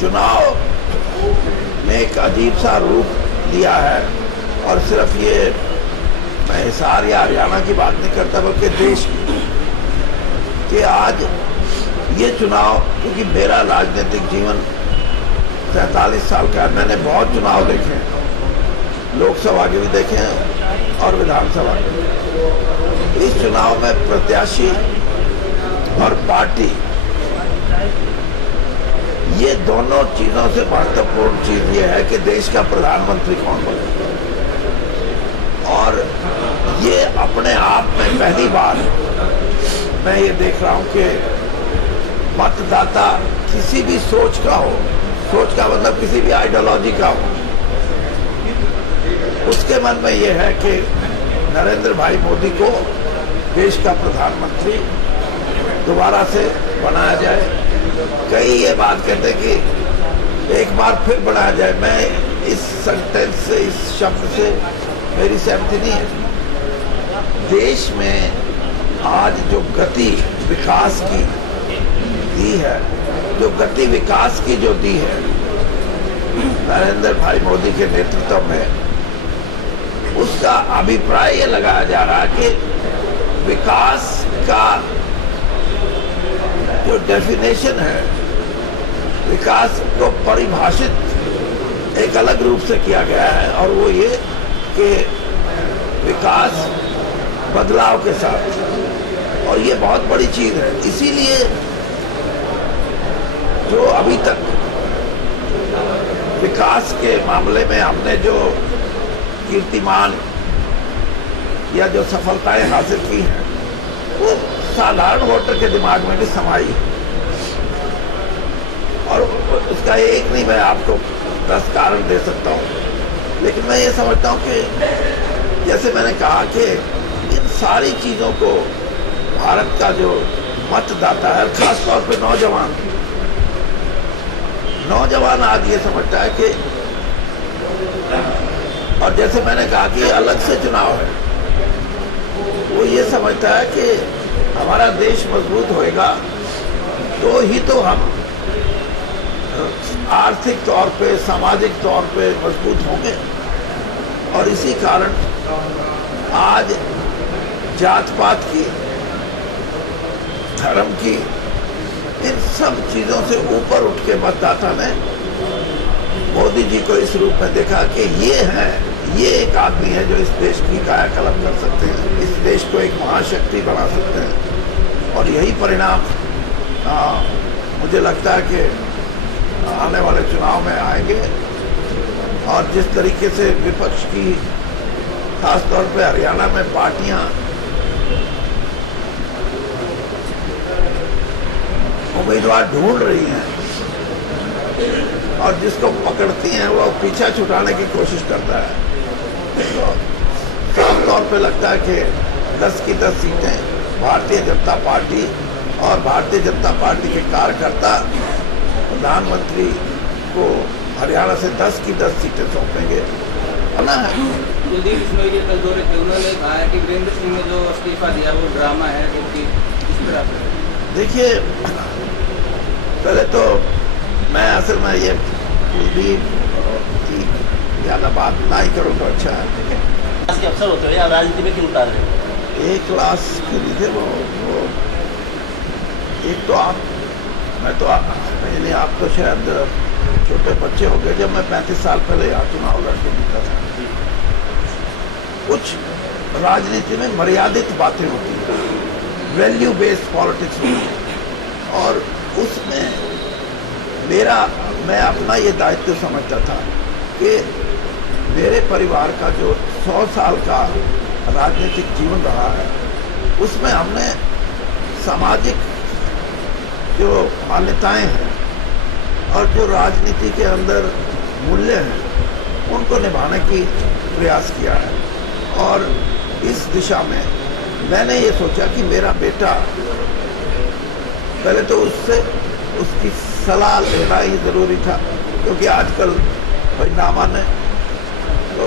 चुनाव ने एक अजीब सा रूप लिया है। और सिर्फ ये मैं हिसार या हरियाणा की बात नहीं करता बल्कि देश की, कि आज ये चुनाव, क्योंकि मेरा राजनीतिक जीवन 47 साल का है, मैंने बहुत चुनाव देखे हैं, लोकसभा के भी देखे हैं और विधानसभा के। इस चुनाव में प्रत्याशी और पार्टी, ये दोनों चीजों से महत्वपूर्ण चीज ये है कि देश का प्रधानमंत्री कौन बने। और ये अपने आप में पहली बार मैं ये देख रहा हूं कि मतदाता किसी भी सोच का हो, सोच का मतलब किसी भी आइडियोलॉजी का हो, उसके मन में ये है कि नरेंद्र भाई मोदी को देश का प्रधानमंत्री दोबारा से बनाया जाए। कई ये बात कहते हैं कि एक बार फिर बनाया जाए। मैं इस सेंटेंस से, इस शब्द से मेरी सहमति नहीं है। देश में आज जो गति विकास की दी है, जो गति विकास की जो दी है नरेंद्र भाई मोदी के नेतृत्व में, उसका अभिप्राय ये लगाया जा रहा है कि विकास का जो डेफिनेशन है, विकास को परिभाषित एक अलग रूप से किया गया है, और वो ये कि विकास बदलाव के साथ। और ये बहुत बड़ी चीज है। इसीलिए जो अभी तक विकास के मामले में हमने जो कीर्तिमान या जो सफलताएं हासिल की हैं, वो साधारण वोटर के दिमाग में भी समाई। और उसका एक नहीं, मैं आपको 10 कारण दे सकता हूँ, लेकिन मैं ये समझता हूँ कि जैसे मैंने कहा कि इन सारी चीजों को भारत का जो मतदाता है, खासतौर पर नौजवान आज ये समझता है कि, और जैसे मैंने कहा कि अलग से चुनाव है, वो ये समझता है कि हमारा देश मजबूत होएगा तो ही तो हम आर्थिक तौर पे, सामाजिक तौर पे मजबूत होंगे। और इसी कारण आज जात पात की, धर्म की, इन सब चीजों से ऊपर उठ के मतदाता ने मोदी जी को इस रूप में देखा कि ये एक आदमी है जो इस देश की कायाकल्प कर सकते हैं, इस देश को एक महाशक्ति बना सकते हैं। और यही परिणाम मुझे लगता है कि आने वाले चुनाव में आएंगे। और जिस तरीके से विपक्ष की, खासतौर पे हरियाणा में पार्टियां उम्मीदवार ढूंढ रही हैं और जिसको पकड़ती हैं वो पीछा छुड़ाने की कोशिश करता है, तो साफ तौर पे लगता है कि 10 की 10 सीटें भारतीय जनता पार्टी और भारतीय जनता पार्टी के कार्यकर्ता प्रधानमंत्री को हरियाणा से 10 की 10 सीटें सौंपेंगे। ना है कुलदीप बिश्नोई के कल दौरे थे, उन्होंने कहा है कि वीरेंद्र सिंह ने जो इस्तीफा दिया वो ड्रामा है, क्योंकि इस तरह से देखिए, पहले तो मैं असल में ये कुलदीप की ज्यादा बात ना ही करूँ तो अच्छा है। अवसर होते हैं राजनीति में क्यों उतार रहे? एक क्लास के लिए वो एक तो मैं नहीं, आप तो शायद छोटे बच्चे हो गए जब मैं 35 साल पहले यहाँ चुनाव लड़के जीता था। कुछ राजनीति में मर्यादित बातें होती हैं, वैल्यू बेस्ड पॉलिटिक्स होती है, और उसमें मैं अपना ये दायित्व समझता था कि मेरे परिवार का जो 100 साल का राजनीतिक जीवन रहा है, उसमें हमने सामाजिक जो मान्यताएं हैं और जो राजनीति के अंदर मूल्य हैं, उनको निभाने की प्रयास किया है। और इस दिशा में मैंने ये सोचा कि मेरा बेटा, पहले तो उसकी सलाह लेना ही जरूरी था, क्योंकि आजकल परिणाम है। तो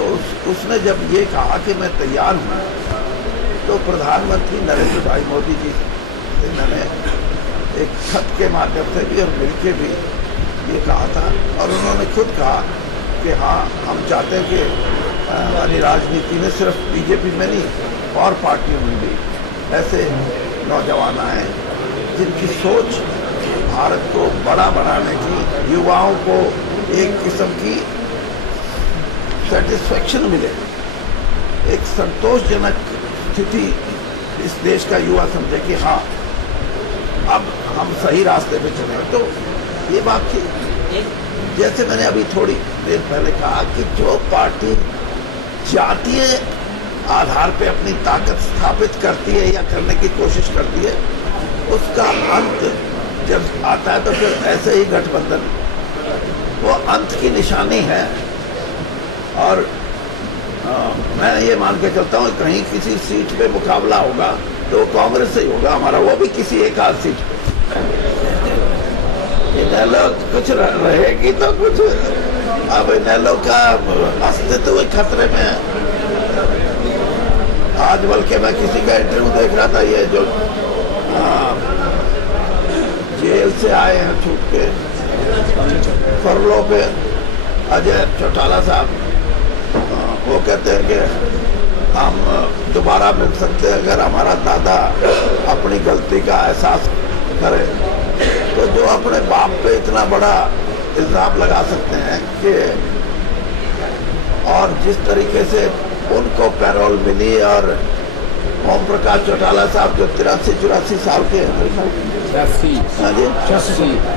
उसने जब ये कहा कि मैं तैयार हूँ, तो प्रधानमंत्री नरेंद्र भाई मोदी जी से मैंने एक खत के माध्यम से भी और मिलके भी ये कहा था, और उन्होंने खुद कहा कि हाँ, हम चाहते हैं कि हमारी राजनीति में सिर्फ बीजेपी में नहीं और पार्टियों में भी ऐसे नौजवान आए जिनकी सोच भारत को बड़ा बनाने की, युवाओं को एक किस्म की सेटिस्फैक्शन मिले, एक संतोषजनक स्थिति इस देश का युवा समझे कि हाँ, अब हम सही रास्ते पे चले। तो ये बात थी। जैसे मैंने अभी थोड़ी देर पहले कहा कि जो पार्टी जातीय आधार पे अपनी ताकत स्थापित करती है या करने की कोशिश करती है, उसका अंत जब आता है तो फिर ऐसे ही गठबंधन वो अंत की निशानी है। और मैं ये मान के चलता हूँ कहीं किसी सीट पे मुकाबला होगा तो वो कांग्रेस से ही होगा हमारा, वो भी किसी एक आध सीट। इनेलो कुछ रहेगी तो कुछ, अब इनेलो का अस्तित्व खतरे में है। आज बल्कि मैं किसी का इंटरव्यू देख रहा था, ये जो जेल से आए हैं छूट के फरलो पे, अजय चौटाला साहब, वो कहते हैं कि हम दोबारा मिल सकते हैं अगर हमारा दादा अपनी गलती का एहसास करे। तो जो अपने बाप पे इतना बड़ा इल्जाम लगा सकते हैं कि, और जिस तरीके से उनको पैरोल मिली, और ओम प्रकाश चौटाला साहब जो 83-84 साल के,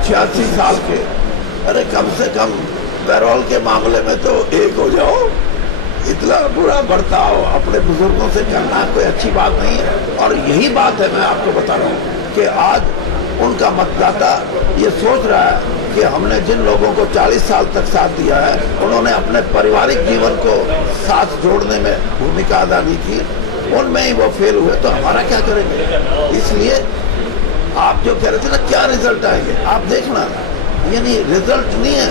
86 साल के, अरे कम से कम पैरोल के मामले में तो एक हो जाओ। इतना बुरा बर्ताव अपने बुजुर्गों से करना कोई अच्छी बात नहीं है। और यही बात है, मैं आपको बता रहा हूँ कि आज उनका मतदाता ये सोच रहा है कि हमने जिन लोगों को 40 साल तक साथ दिया है, उन्होंने अपने पारिवारिक जीवन को साथ जोड़ने में भूमिका अदा नहीं की, उनमें ही वो फेल हुए, तो हमारा क्या करेंगे। इसलिए आप जो कह रहे थे ना क्या रिजल्ट आएंगे, आप देखना, यानी रिजल्ट नहीं है,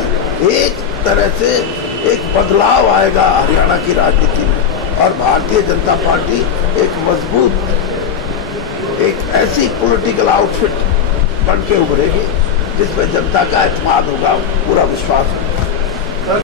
एक तरह से एक बदलाव आएगा हरियाणा की राजनीति में, और भारतीय जनता पार्टी एक मजबूत, एक ऐसी पॉलिटिकल आउटफिट बन के उभरेगी जिसमें जनता का एतमाद होगा, पूरा विश्वास होगा।